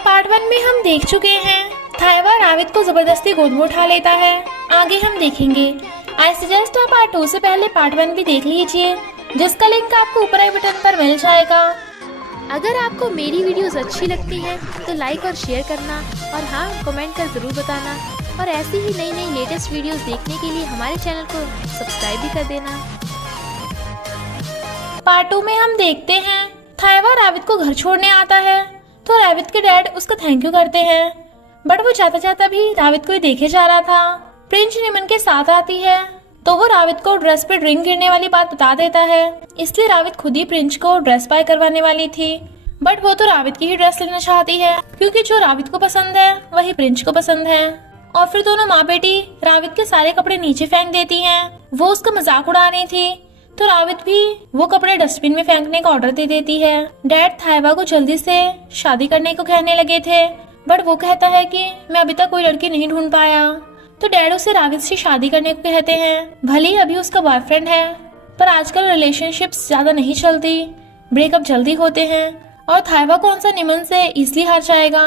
Part 1 में हम देख चुके हैं थाइवा रावित को जबरदस्ती गोद में उठा लेता है। आगे हम देखेंगे। आई सजेस्ट आप पार्ट 2 से पहले पार्ट 1 भी देख लीजिए, जिसका लिंक आपको ऊपर आई बटन पर मिल जाएगा। अगर आपको मेरी वीडियोस अच्छी लगती हैं तो लाइक और शेयर करना और हाँ कमेंट कर ज़रूर बताना और ऐसी ही नई नई लेटेस्ट वीडियोस देखने के लिए हमारे चैनल को सब्सक्राइब भी कर देना। पार्ट 2 में हम देखते हैं थाइवा रावित को घर छोड़ने आता है तो रावित के डैड उसका थैंक यू करते हैं, बट वो जाता जाता भी रावित को ही देखे जा रहा था। प्रिंस निमन के साथ आती है तो वो रावित को ड्रेस पे ड्रिंक गिरने वाली बात बता देता है, इसलिए रावित खुद ही प्रिंस को ड्रेस बाय करवाने वाली थी। बट वो तो रावित की ही ड्रेस लेना चाहती है क्योंकि जो रावित को पसंद है वही प्रिंस को पसंद है। और फिर दोनों माँ बेटी रावित के सारे कपड़े नीचे फेंक देती हैं। वो उसका मजाक उड़ा रही थी तो रावित भी वो कपड़े डस्टबिन में फेंकने का ऑर्डर दे देती है। डैड थाइवा को जल्दी से शादी करने को कहने लगे थे, बट वो कहता है कि मैं अभी तक कोई लड़की नहीं ढूंढ पाया। तो डैड उसे रावित से शादी करने को कहते हैं। भले ही अभी उसका बॉयफ्रेंड है, पर आजकल रिलेशनशिप्स ज्यादा नहीं चलती, ब्रेकअप जल्दी होते हैं और थाइवा कौन सा निमन से इजली हार जाएगा।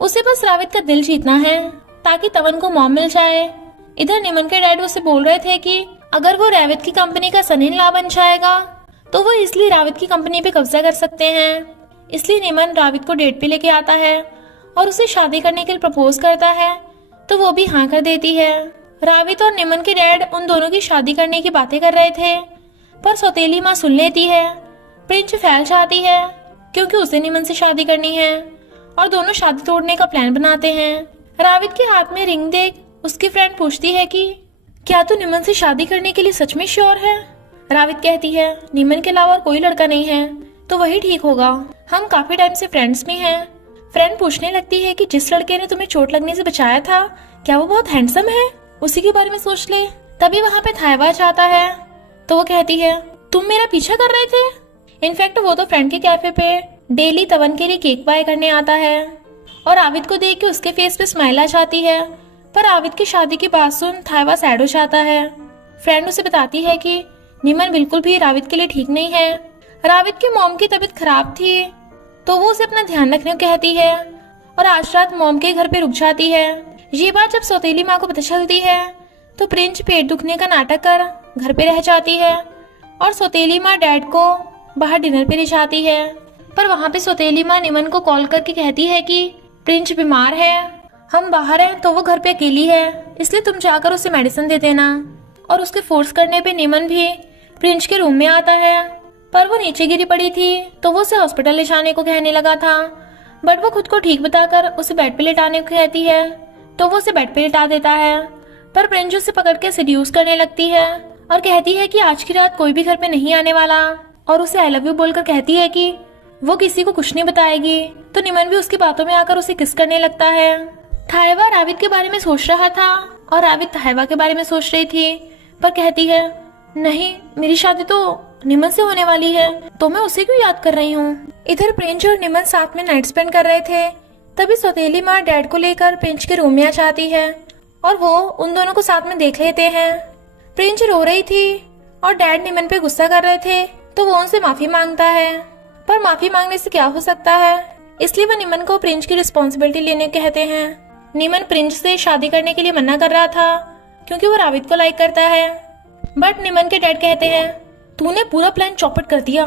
उसे बस रावित का दिल जीतना है ताकि तवन को मॉम मिल जाए। इधर निमन के डैड उसे बोल रहे थे कि अगर वो रावित की कंपनी का सन इन लॉ बन जाएगा तो वो इसलिए रावित की कंपनी पे कब्जा कर सकते हैं। इसलिए निमन रावित को डेट पे लेके आता है और उसे शादी करने के लिए प्रपोज करता है तो वो भी हाँ कर देती है। रावित और निमन के डैड उन दोनों की शादी करने की बातें कर रहे थे, पर सौतेली माँ सुन लेती है। प्रिंस फैल जाती है क्योंकि उसे निमन से शादी करनी है और दोनों शादी तोड़ने का प्लान बनाते हैं। रावित के हाथ में रिंग देख उसकी फ्रेंड पूछती है कि क्या तू निमन से शादी करने के लिए सच में श्योर है। रावित कहती है निमन के अलावा और कोई लड़का नहीं है तो वही ठीक होगा, हम काफी टाइम से फ्रेंड्स भी हैं। फ्रेंड पूछने लगती है कि जिस लड़के ने तुम्हें चोट लगने से बचाया था क्या वो बहुत हैंडसम है, उसी के बारे में सोच ले। तभी वहाँ पे थाइवा जाता है तो वो कहती है तुम मेरा पीछा कर रहे थे। इनफैक्ट वो तो फ्रेंड के कैफे पे डेली तवन के लिए केक बाय करने आता है और आविद को देख के उसके फेस पे स्माइल आ जाती है। पर आविद की शादी की बात सुन थाइवा सैड हो जाता है। फ्रेंड उसे बताती है कि निमन बिल्कुल भी रावित के लिए ठीक नहीं है। रावित की मॉम की तबीयत खराब थी तो वो उसे अपना ध्यान रखने को कहती है और आज रात मॉम के घर पे रुक जाती है। ये बात जब सौतेली माँ को पता चलती है तो प्रिंस पेट दुखने का नाटक कर घर पे रह जाती है और सौतेली माँ डैड को बाहर डिनर पे ले जाती है। पर वहाँ पे सौतेली माँ निमन को कॉल करके कहती है कि प्रिंस बीमार है, हम बाहर हैं तो वो घर पे अकेली है, इसलिए तुम जाकर उसे मेडिसिन दे देना। और उसके फोर्स करने पे निमन भी प्रिंस के रूम में आता है, पर वो नीचे गिरी पड़ी थी तो वो उसे हॉस्पिटल ले जाने को कहने लगा था, बट वो खुद को ठीक बताकर उसे बेड पे लेटाने को कहती है तो वो उसे बेड पे लेटा देता है। पर प्रिंस उसे पकड़ के सेड्यूस करने लगती है और कहती है कि आज की रात कोई भी घर पे नहीं आने वाला और उसे आई लव यू बोलकर कहती है कि वो किसी को कुछ नहीं बताएगी। तो निमन भी उसकी बातों में आकर उसे किस करने लगता है। थाइवा रावित के बारे में सोच रहा था और रावित थाइवा के बारे में सोच रही थी, पर कहती है नहीं, मेरी शादी तो निमन से होने वाली है तो मैं उसे क्यों याद कर रही हूँ। इधर प्रिंस और निमन साथ में नाइट स्पेंड कर रहे थे, तभी सौतेली माँ डैड को लेकर प्रिंस के रूम में आ जाती है और वो उन दोनों को साथ में देख लेते हैं। प्रिंस रो रही थी और डैड निमन पे गुस्सा कर रहे थे तो वो उनसे माफी मांगता है, पर माफी मांगने से क्या हो सकता है, इसलिए वो निमन को प्रिंस की रिस्पॉन्सिबिलिटी लेने कहते हैं। निमन प्रिंस से शादी करने के लिए मना कर रहा था क्योंकि वो रावित को लाइक करता है, बट निमन के डैड कहते हैं तूने पूरा प्लान चौपट कर दिया,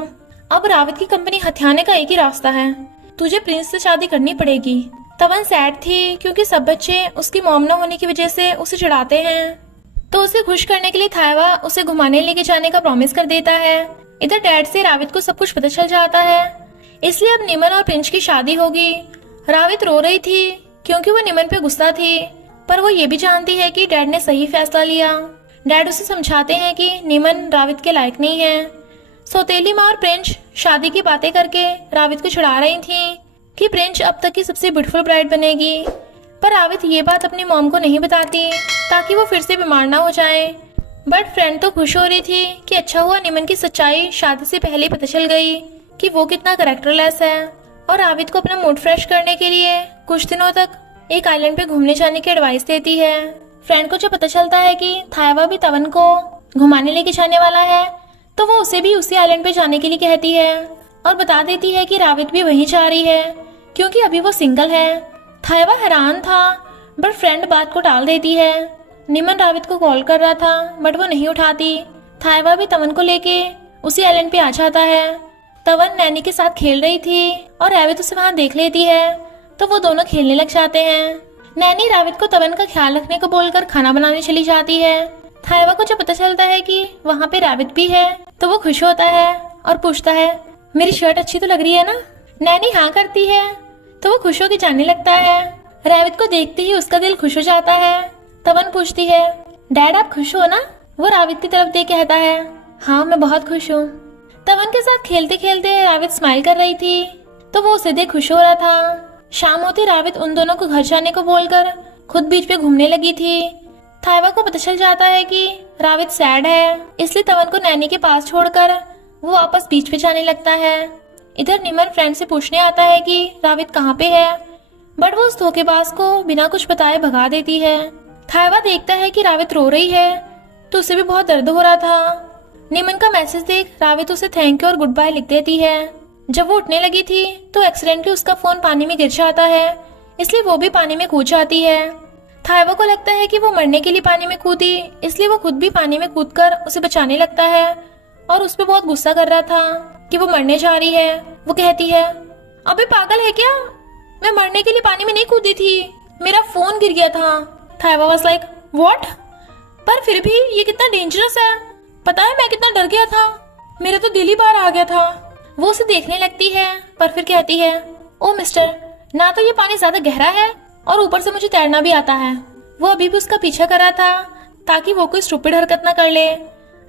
अब रावित की कंपनी हथियाने का एक ही रास्ता है, तुझे प्रिंस से शादी करनी पड़ेगी। तवन सैड थी क्योंकि सब बच्चे उसकी मॉम न होने की वजह से उसे चिढ़ाते हैं, तो उसे खुश करने के लिए थाइवा उसे घुमाने लेके जाने का प्रॉमिस कर देता है। इधर डैड से रावित को सब कुछ पता चल जाता है, इसलिए अब निमन और प्रिंस की शादी होगी। रावित रो रही थी क्योंकि वो निमन पे गुस्सा थी, पर वो ये भी जानती है कि डैड ने सही फैसला लिया। डैड उसे समझाते हैं कि निमन रावित के लायक नहीं है। सौतेली माँ और प्रिंस शादी की बातें करके रावित को चिढ़ा रही थी कि प्रिंस अब तक की सबसे ब्यूटीफुल ब्राइड बनेगी, पर रावित ये बात अपनी मॉम को नहीं बताती ताकि वो फिर से बीमार ना हो जाए। बट फ्रेंड तो खुश हो रही थी कि अच्छा हुआ निमन की सच्चाई शादी से पहले पता चल गई कि वो कितना कैरेक्टरलेस है, और रावित को अपना मूड फ्रेश करने के लिए कुछ दिनों तक एक आइलैंड पे घूमने जाने की एडवाइस देती है। फ्रेंड को जब पता चलता है कि थाइवा भी तवन को घुमाने लेके जाने वाला है तो वो उसे भी उसी आइलैंड पे जाने के लिए कहती है और बता देती है कि रावित भी वहीं जा रही है क्योंकि अभी वो सिंगल है। थाइवा हैरान था, बट फ्रेंड बात को टाल देती है। निमन रावित को कॉल कर रहा था, बट वो नहीं उठाती। थाइवा भी तवन को लेके उसी आइलैंड पे आ जाता है। तवन नैनी के साथ खेल रही थी और रावित उसे वहां देख लेती है, तो वो दोनों खेलने लग जाते हैं। नैनी रावित को तवन का ख्याल रखने को बोलकर खाना बनाने चली जाती है। थाइवा को जब पता चलता है कि वहाँ पे रावित भी है, तो वो खुश होता है और पूछता है, मेरी शर्ट अच्छी तो लग रही है ना? नैनी हाँ करती है, तो वो खुश होकर जाने लगता है। रावित को देखते ही उसका दिल खुश हो जाता है। तवन पूछती है, डैड आप खुश हो ना? वो रावित की तरफ देख कहता है, हाँ मैं बहुत खुश हूँ। तवन के साथ खेलते खेलते रावित स्माइल कर रही थी, तो वो उसे देख खुश हो रहा था। शाम होती रावित उन दोनों को घर जाने को बोलकर खुद बीच पे घूमने लगी थी। थाइवा को पता चल जाता है कि रावित सैड है, इसलिए तवन को नैनी के पास छोड़कर वो वापस बीच पे जाने लगता है। इधर निमन फ्रेंड से पूछने आता है कि रावित कहाँ पे है, बट वो उस धोखेबाज को बिना कुछ बताए भगा देती है। थाइवा देखता है कि रावित रो रही है, तो उसे भी बहुत दर्द हो रहा था। निमन का मैसेज देख रावित उसे थैंक यू और गुड बाय लिख देती है। जब वो उठने लगी थी तो एक्सीडेंटली उसका फोन पानी में गिर जाता है, इसलिए वो भी पानी में कूद जाती है। थाइवा को लगता है कि वो मरने के लिए पानी में कूदी, इसलिए वो खुद भी पानी में कूदकर उसे बचाने लगता है और उस पर बहुत गुस्सा कर रहा था कि वो मरने जा रही है। वो कहती है, अबे पागल है क्या, मैं मरने के लिए पानी में नहीं कूदी थी, मेरा फोन गिर गया था। थाइवा वाज लाइक व्हाट? पर फिर भी ये कितना डेंजरस है, पता है मैं कितना डर गया था, मेरा तो दिल ही बाहर आ गया था। वो उसे देखने लगती है, पर फिर कहती है, ओ मिस्टर, ना तो ये पानी ज्यादा गहरा है और ऊपर से मुझे तैरना भी आता है। वो अभी भी उसका पीछा कर रहा था ताकि वो कोई स्टूपिड हरकत ना कर ले।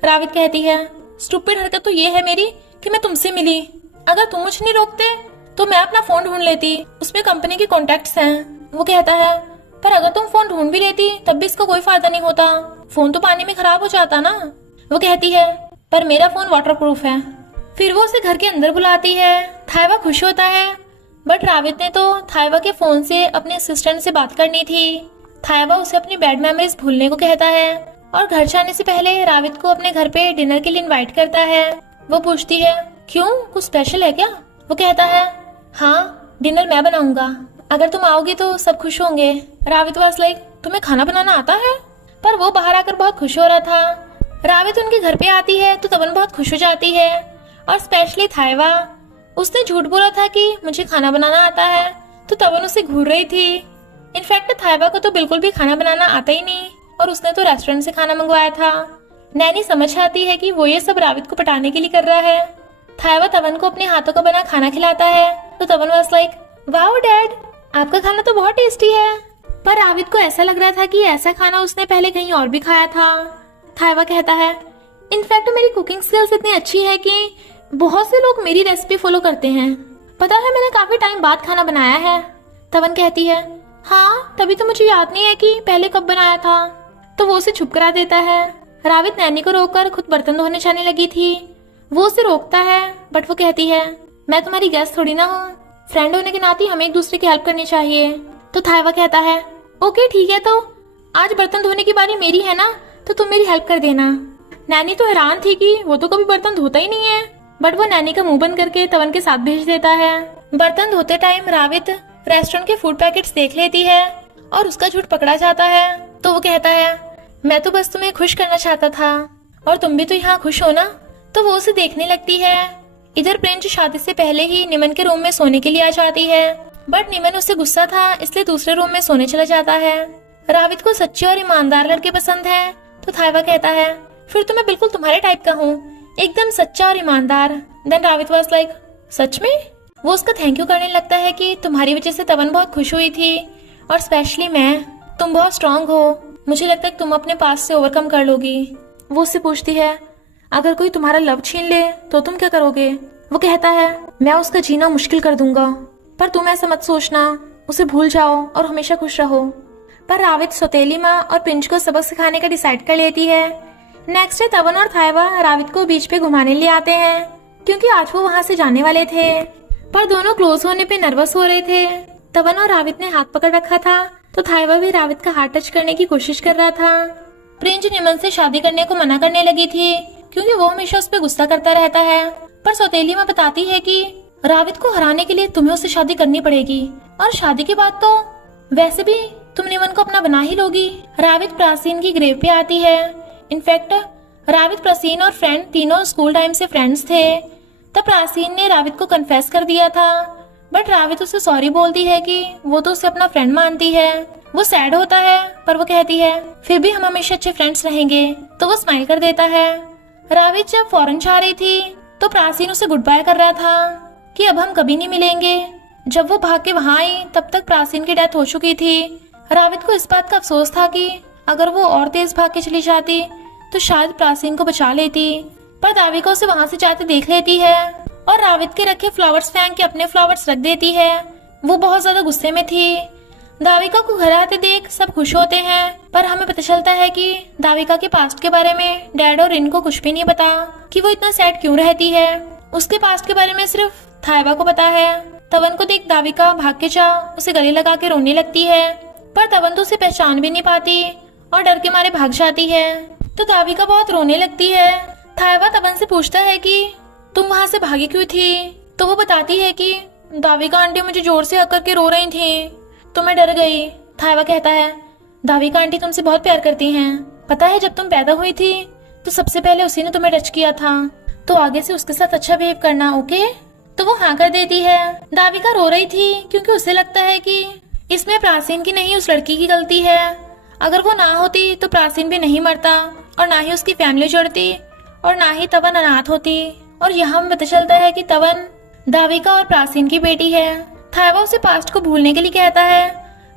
रावित कहती है, स्टूपिड हरकत तो ये है मेरी कि मैं तुमसे मिली, अगर तुम मुझे नहीं रोकते तो मैं अपना फोन ढूंढ लेती, उसमें कंपनी के कॉन्टेक्ट्स हैं। वो कहता है, पर अगर तुम फोन ढूंढ भी लेती तब भी इसका कोई फायदा नहीं होता, फोन तो पानी में खराब हो जाता ना। वो कहती है, पर मेरा फोन वाटरप्रूफ है। फिर वो उसे घर के अंदर बुलाती है। थाइवा खुश होता है, बट रावित ने तो थाइवा के फोन से अपने असिस्टेंट से बात करनी थी। थाइवा उसे अपनी बैड मेमोरीज भूलने को कहता है और घर जाने से पहले रावित को अपने घर पे डिनर के लिए इनवाइट करता है। वो पूछती है, क्यों, कुछ स्पेशल है क्या? वो कहता है, हाँ डिनर मैं बनाऊंगा, अगर तुम आओगी तो सब खुश होंगे। रावित वाज लाइक, तुम्हें खाना बनाना आता है? पर वो बाहर आकर बहुत खुश हो रहा था। रावित उनके घर पे आती है तो तवन बहुत खुश हो जाती है, और स्पेशली थाइवा। उसने झूठ बोला था कि मुझे खाना बनाना आता है, तो तवन उसे घूर रही थी। इनफैक्ट थाइवा को तो बिल्कुल भी खाना बनाना आता ही नहीं, और उसने तो रेस्टोरेंट से खाना मंगवाया था। नैनी समझ आती है कि वो ये सब रावित को पटाने के लिए कर रहा है। थाइवा तवन को अपने हाथों का बना खाना खिलाता है, तो तवन वाज लाइक, वाओ डैड, आपका खाना तो बहुत टेस्टी है। पर रावित को ऐसा लग रहा था कि ऐसा खाना उसने पहले कहीं और भी खाया था। थाइवा कहता है, इनफैक्ट मेरी कुकिंग स्किल्स इतनी अच्छी है कि बहुत से लोग मेरी रेसिपी फॉलो करते हैं। पता है मैंने काफी टाइम बाद खाना बनाया है। तवन कहती है, हाँ तभी तो मुझे याद नहीं है कि पहले कब बनाया था। तो वो उसे चुप करा देता है। रावित नैनी को रोककर खुद बर्तन धोने जाने लगी थी। वो उसे रोकता है, बट वो कहती है, मैं तुम्हारी गेस्ट थोड़ी ना हूँ, फ्रेंड होने के नाते हमें एक दूसरे की हेल्प करनी चाहिए। तो थाइवा कहता है, ओके ठीक है, तो आज बर्तन धोने की बारी मेरी है ना, तो तुम मेरी हेल्प कर देना। नैनी तो हैरान थी कि वो तो कभी बर्तन धोता ही नहीं है, बट वो नैनी का मुंह बंद करके तवन के साथ भेज देता है। बर्तन धोते टाइम रावित रेस्टोरेंट के फूड पैकेट्स देख लेती है और उसका झूठ पकड़ा जाता है। तो वो कहता है, मैं तो बस तुम्हें खुश करना चाहता था, और तुम भी तो यहाँ खुश हो ना। तो वो उसे देखने लगती है। इधर प्रिंस शादी से पहले ही निमन के रूम में सोने के लिए आ जाती है, बट निमन उससे गुस्सा था, इसलिए दूसरे रूम में सोने चला जाता है। रावित को सच्चे और ईमानदार लड़के पसंद है, तो थाइवा कहता है, फिर तो मैं बिल्कुल तुम्हारे टाइप का हूँ, एकदम सच्चा और ईमानदार। देन रावित वाज लाइक, सच में? वो उसका थैंक यू करने लगता है कि तुम्हारी वजह से तवन बहुत खुश हुई थी, और स्पेशली मैं, तुम बहुत स्ट्रांग हो, मुझे लगता है कि तुम अपने पास से ओवरकम कर लोगी। वो उससे पूछती है, अगर कोई तुम्हारा लव छीन ले तो तुम क्या करोगे? वो कहता है, मैं उसका जीना मुश्किल कर दूंगा, पर तुम ऐसा मत सोचना, उसे भूल जाओ और हमेशा खुश रहो। पर रावित सौतेली माँ और पिंच को सबक सिखाने का डिसाइड कर लेती है। नेक्स्ट डे तवन और थाइवा रावित को बीच पे घुमाने ले आते हैं, क्योंकि आज वो वहाँ से जाने वाले थे, पर दोनों क्लोज होने पे नर्वस हो रहे थे। तवन और रावित ने हाथ पकड़ रखा था, तो थाइवा भी रावित का हाथ टच करने की कोशिश कर रहा था। प्रिंस निमन से शादी करने को मना करने लगी थी, क्योंकि वो हमेशा उस पर गुस्सा करता रहता है, पर सौतेली माँ बताती है कि रावित को हराने के लिए तुम्हें उससे शादी करनी पड़ेगी, और शादी के बाद तो वैसे भी तुम निमन को अपना बना ही लोगी। रावित प्राचीन की ग्रेव पे आती है। इनफैक्ट रावित, प्राचीन और फ्रेंड तीनों स्कूल टाइम से फ्रेंड्स थे। तब प्राचीन ने रावित को कन्फेस कर दिया था, बट रावित उसे सॉरी बोलती है कि वो तो उसे अपना फ्रेंड मानती है। वो सैड होता है, पर वो कहती है फिर भी हम हमेशा अच्छे फ्रेंड्स रहेंगे, तो वो स्माइल कर देता है। रावित जब फॉरेन जा रही थी तो प्राचीन उसे गुड बाय कर रहा था कि अब हम कभी नहीं मिलेंगे। जब वो भाग के वहाँ आई तब तक प्राचीन की डेथ हो चुकी थी। रावित को इस बात का अफसोस था कि अगर वो और तेज भाग के चली जाती तो शायद प्राचीन को बचा लेती, पर दाविका उसे वहाँ से जाते देख लेती है और रावित के रखे फ्लावर्स फेंक के अपने फ्लावर्स रख देती है। वो बहुत ज्यादा गुस्से में थी। दाविका को घर आते देख सब खुश होते हैं, पर हमें पता चलता है कि दाविका के पास्ट के बारे में डैड और इनको कुछ भी नहीं पता कि वो इतना सैड क्यों रहती है। उसके पास्ट के बारे में सिर्फ थाइवा को पता है। तवन को देख दाविका भाग के जा उसे गले लगा के रोने लगती है, पर तवन तो उसे पहचान भी नहीं पाती और डर के मारे भाग जाती है। तो दाविका बहुत रोने लगती है। थाइवा तवन से पूछता है कि तुम वहाँ से भागी क्यों थी, तो वो बताती है कि दाविका आंटी मुझे जोर से हक करके रो रही थी, तो मैं डर गई। थाइवा कहता है दाविका आंटी तुमसे बहुत प्यार करती हैं, पता है जब तुम पैदा हुई थी तो सबसे पहले उसी ने तुम्हें टच किया था, तो आगे से उसके साथ अच्छा बिहेव करना, ओके? तो वो हाँ कर देती है। दाविका रो रही थी क्योंकि उसे लगता है कि इसमें प्राचीन की नहीं उस लड़की की गलती है। अगर वो ना होती तो प्राचीन भी नहीं मरता और ना ही उसकी फैमिली जुड़ती और ना ही तवन अनाथ होती। और यहाँ हमें पता चलता है कि तवन दाविका और प्राचीन की बेटी है। थाइवा उसे पास्ट को भूलने के लिए कहता है,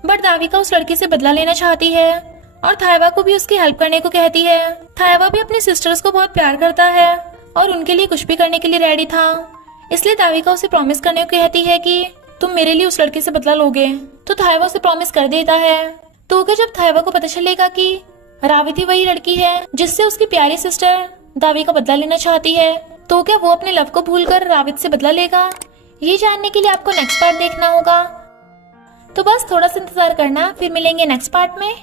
बट दाविका उस लड़की से बदला लेना चाहती है और थाइवा को भी उसकी हेल्प करने को कहती है। थाइवा भी अपनी सिस्टर्स को बहुत प्यार करता है और उनके लिए कुछ भी करने के लिए रेडी था, इसलिए दाविका उसे प्रॉमिस करने को कहती है कि तुम मेरे लिए उस लड़के से बदला लोगे। तो थाइवा उसे प्रॉमिस कर देता है। तो क्या जब थाइवा को पता चलेगा कि रावित ही वही लड़की है जिससे उसकी प्यारी सिस्टर दाविका बदला लेना चाहती है, तो क्या वो अपने लव को भूलकर रावित से बदला लेगा? ये जानने के लिए आपको नेक्स्ट पार्ट देखना होगा। तो बस थोड़ा सा इंतजार करना, फिर मिलेंगे नेक्स्ट पार्ट में।